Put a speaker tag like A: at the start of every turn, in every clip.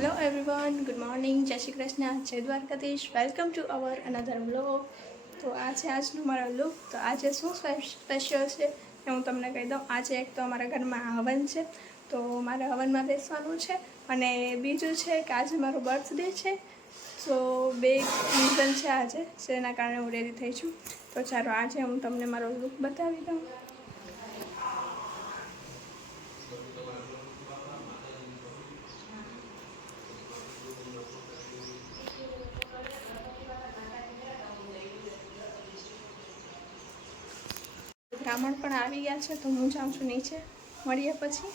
A: Hello everyone good morning જય શ્રી કૃષ્ણ જય Dwarkadhish welcome to our another vlog તો આ છે આજનો મારો લુક તો આજે શું સ્પેશિયલ છે? એ હું તમને કહી દઉં. આજે એક તો અમારા ઘરમાં હવન છે, તો મારે હવનમાં બેસવાનું છે. અને બીજું છે કે આજે મારો બર્થડે છે સો બે રીઝન છે આજે, જેના કારણે હું રેડી થઈ છું. તો ચાલો આજે હું તમને મારો લુક બતાવી દઉં. બ્રાહ્મણ પણ આવી ગયા છે તો હું જાઉં છું નીચે. મળીએ પછી.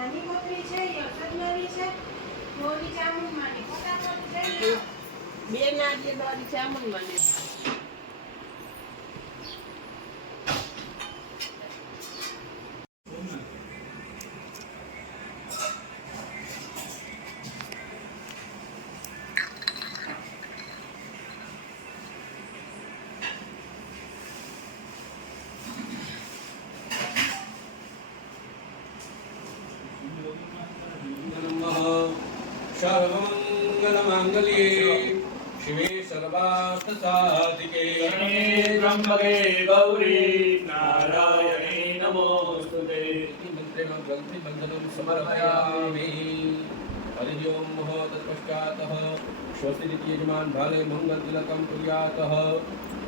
B: નાની કોથળી છે યશોદમાની છે મોરી ચામુંડ માની ફટાફટ જઈએ
C: બે નારિયેળ વાળી ચામુંડ
D: सर्वमङ्गलमाङ्गल्ये शिवे सर्वार्थसाधिके।
E: शरणे त्र्यम्बके गौरी नारायणे नमोऽस्तुते
D: मन्त्रेण ग्रन्थिबन्धनं समर्पयामि। हरिः ओं मः तत्पश्चातः स्वस्तिरिति यजमान् भाले मङ्गलतिलकं कुर्यातः।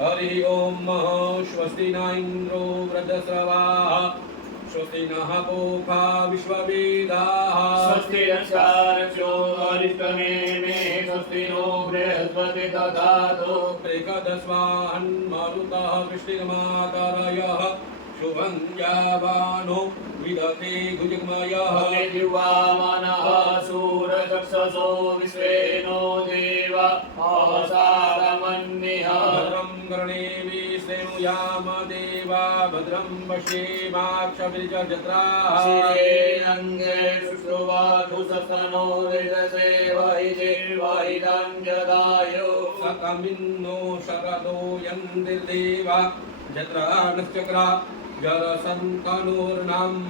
D: हरिः ॐ मः स्वस्ति न इन्द्रो वृद्धस्रवाः स्वस्ति नः पोखा विश्ववेदाः
E: स्वस्ति नस्कारक्षो हरिष्टमे मे स्वस्ति नो बृहस्पति ददातु
D: एकदस्वान्मारुतः वृष्टिर्माकरयः शुभं यावानो विदते भुजगमयः
E: हले दिवामनः सूरचक्षसो विश्वेनो देव अवसादमन्यः
D: भद्रं कर्णेवी श्रेणुयाम देवा भद्रं पश्येमाक्षभिर्जत्राः
E: शिरेरङ्गे शुश्रुवाधु ससनो विदसे वैजिर्वैदं जदायु
D: सकमिन्नो शरदो यन्दिर्देवा जत्रा नश्चक्रा जरसन्तनुर्नाम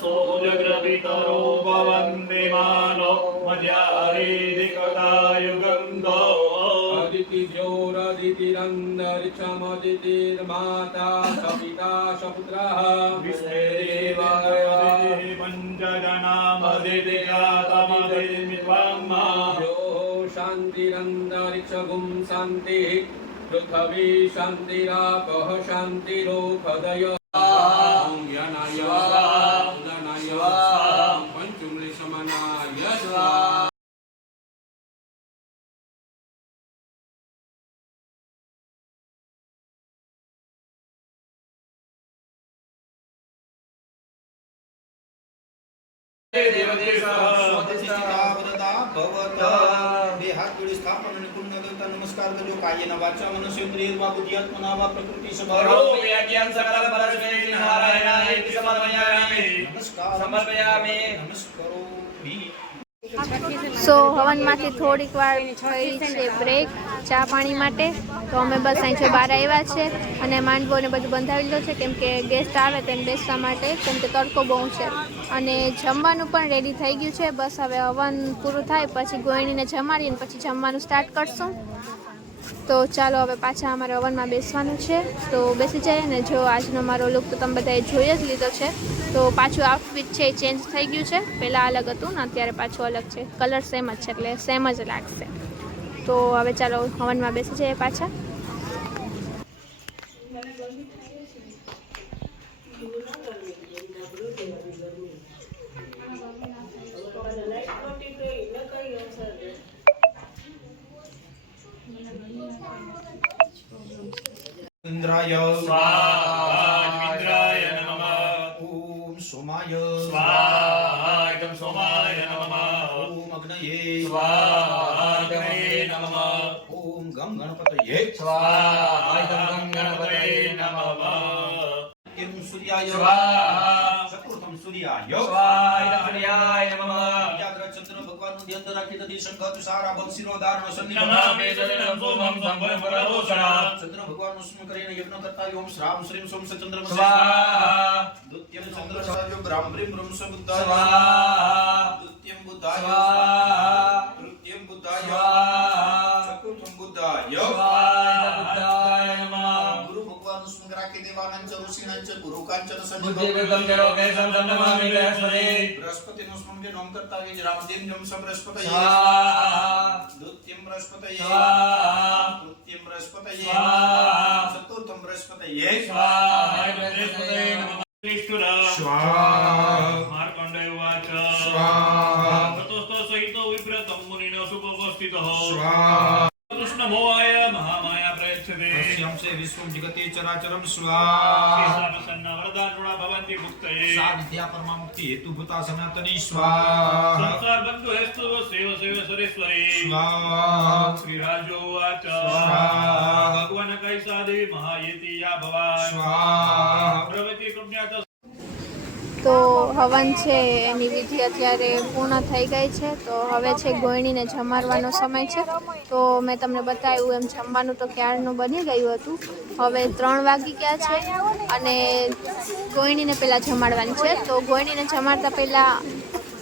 E: सोऽजग्रपितरो भवन्ति मानो मध्यारीधिकदायुगन्धो
D: अदितिज्योरदितिरन्दरिक्षमदितिर्माता सपिता सपुत्रः
E: विश्वेदेवाय पञ्चजनामदितिजातमदिमित्वम्
D: यो शान्तिरन्तरिक्षगुं शान्तिः पृथ्वी शान्तिरापः शान्तिरोपदय
F: બે હાથ જોડી સ્થાપન અને પુણ્ય દેવતા નમસ્કાર કરજો કાયના વાચા મનુષ્યેન્દ્રિયમાં બુદ્ધિઆત્મના વા પ્રકૃતિ નમસ્કાર
C: સમર્પયામિ.
F: નમસ્કારો
A: સો હવનમાંથી થોડીક વાર થઈ છે બ્રેક ચા પાણી માટે. તો અમે બસ અહીં છે બહાર આવ્યા છે અને માંડવોને બધું બંધાવી લીધો છે. કેમ કે ગેસ્ટ આવે તેમ બેસવા માટે. કેમ કે તડકો બહુ છે. અને જમવાનું પણ રેડી થઈ ગયું છે. બસ હવે હવન પૂરું થાય, પછી ગોયણીને જમાડીને પછી જમવાનું સ્ટાર્ટ કરશું. તો ચાલો હવે પાછા અમારે ઓવનમાં બેસવાનું છે. તો બેસી જઈએ ને જો આજનો મારો લુક તો તમે બધાએ જોઈ જ લીધો છે. તો પાછું આઉટફિટ છે એ ચેન્જ થઈ ગયું છે. પહેલાં અલગ હતું ને અત્યારે પાછું અલગ છે. કલર સેમ જ છે એટલે સેમ જ લાગશે. તો હવે ચાલો હવનમાં બેસી જઈએ પાછા.
F: ઇન્દ્રાય
E: સ્વાહામિન્દ્રાય નમઃ।
F: ઓમ સોમાય
E: સ્વાહા એકમ સોમાય નમઃ
F: ઓમ અગ્નયે
E: સ્વાહા અગ્નયે નમઃ
F: ઓમ ગમ ગણપતયે
E: સ્વાહા એકમ ગણપતયે નમઃ
F: એમ સૂર્યાય
E: સ્વાહા
F: સૂર્યાય
E: સ્વાહા સૂર્યાય નમઃ.
F: ચંદ્ર ભગવાનનું ધ્યાન રાખી તદી સંગત સારા ભક્તિનો દારનો સન્નિધિ
E: નમામિ સદનમ સોમમ સંભવ પરોષણા
F: ચંદ્ર ભગવાનનું સ્મરણ કરીને યજ્ઞ કરતા ઓમ શ્રામ શ્રીમ સોમ ચંદ્ર
E: સ્વાહા
F: દુત્યમ ચંદ્ર સાજો બ્રાહ્મ બ્રહ્મ સ બુદ્ધાય
E: સ્વાહા
F: દુત્યમ બુદ્ધાય
E: સ્વાહા
F: બૃહસ્પતિ નું સ્મરણ
E: કે
F: નોમ કરતા આવી રામદેવ જમ
E: સમ
F: બૃહસ્પતિ દ્વિતીયમ
E: બૃહસ્પતિ
F: તૃતીયમ
E: બૃહસ્પતિ
F: ચતુર્થમ બૃહસ્પતિ
E: સ્વાહા બૃહસ્પતિ નમઃ શ્રીષ્ઠુરા
F: સ્વાહા
E: માર્કંડેય વાચ
F: સ્વાહા
E: તતસ્તો સહિતો વિપ્રતમ મુનિનો સુપવસ્થિતો
F: સ્વાહા કૃષ્ણ ભવાય મહામાય છે
E: વિશ્વમ જગતે ચરાચરમ સ્વા
F: વરદાનુણા ભવંતિ મુક્તયે સાધ્યા પરમામુક્તિ હેતુ
E: ભૂતા સનાતની સ્વા સંસાર બંધુ હેસ્તુ
F: સેવ
E: સેવ રાજો
F: વાચ
E: ભગવાન કૈસા દેવી મહાયતિ યા ભવાન
F: સ્વા
E: પ્રવતિ પુણ્યાત
A: તો હવન છે એની વિધિ અત્યારે પૂર્ણ થઈ ગઈ છે. તો હવે છે ગોયણીને જમાડવાનો સમય છે. તો મેં તમને બતાવ્યું એમ જમવાનું તો ક્યારનું બની ગયું હતું. હવે ત્રણ વાગી ગયા છે અને ગોયણીને પહેલાં જમાડવાની છે. તો ગોયણીને જમાડતા પહેલાં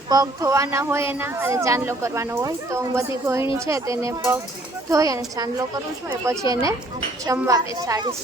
A: પગ ધોવાના હોય એના અને ચાંદલો કરવાનો હોય. તો હું બધી ગોયણી છે તેને પગ ધોઈ અને ચાંદલો કરું છું એ પછી એને જમવા બેસાડીશ.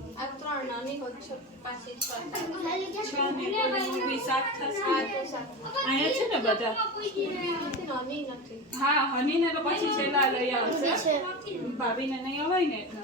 G: આ ત્રણ
A: નાની હોય છે પાછી
G: છ ને અહીંયા છે ને બધા?
A: નાની નથી.
G: હા હનીને તો પછી છેલ્લા લઈ આવશે. ભાભીને નહીં અવાય ને? એટલે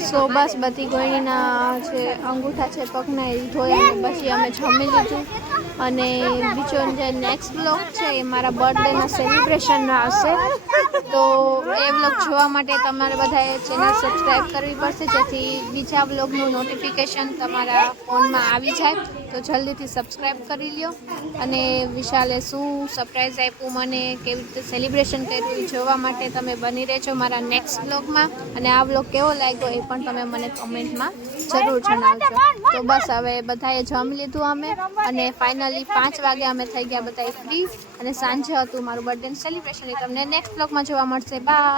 A: સો બસ બધી ગોળીના જે અંગૂઠા છે પગના એ ધોઈ પછી અમે જમી લીધું. અને બીજો જે નેક્સ્ટ બ્લોગ છે એ મારા બર્થડેના સેલિબ્રેશનનો આવશે. તો એ બ્લોગ જોવા માટે તમારે બધાએ ચેનલ સબસ્ક્રાઈબ કરવી પડશે, જેથી બીજા બ્લોગનું નોટિફિકેશન તમારા ફોનમાં આવી જાય. તો જલ્દીથી સબસ્ક્રાઈબ કરી લ્યો. અને વિશાલે શું સરપ્રાઈઝ આપ્યું મને, કેવી રીતે સેલિબ્રેશન કર્યું જોવા માટે તમે બની રહેજો મારા નેક્સ્ટ બ્લોગમાં અને આ બ્લોગ કેવો લાગ્યો એ પણ તમે મને કમેન્ટમાં જરૂર જણાવજો. તો બસ હવે બધાએ જમી લીધું અમે. અને ફાઇનલી પાંચ વાગે અમે થઈ ગયા બધા ફ્રી અને સાંજે હતું મારું બર્થડે સેલિબ્રેશન એ તમને નેક્સ્ટ બ્લોગમાં જોવા મળશે. બાય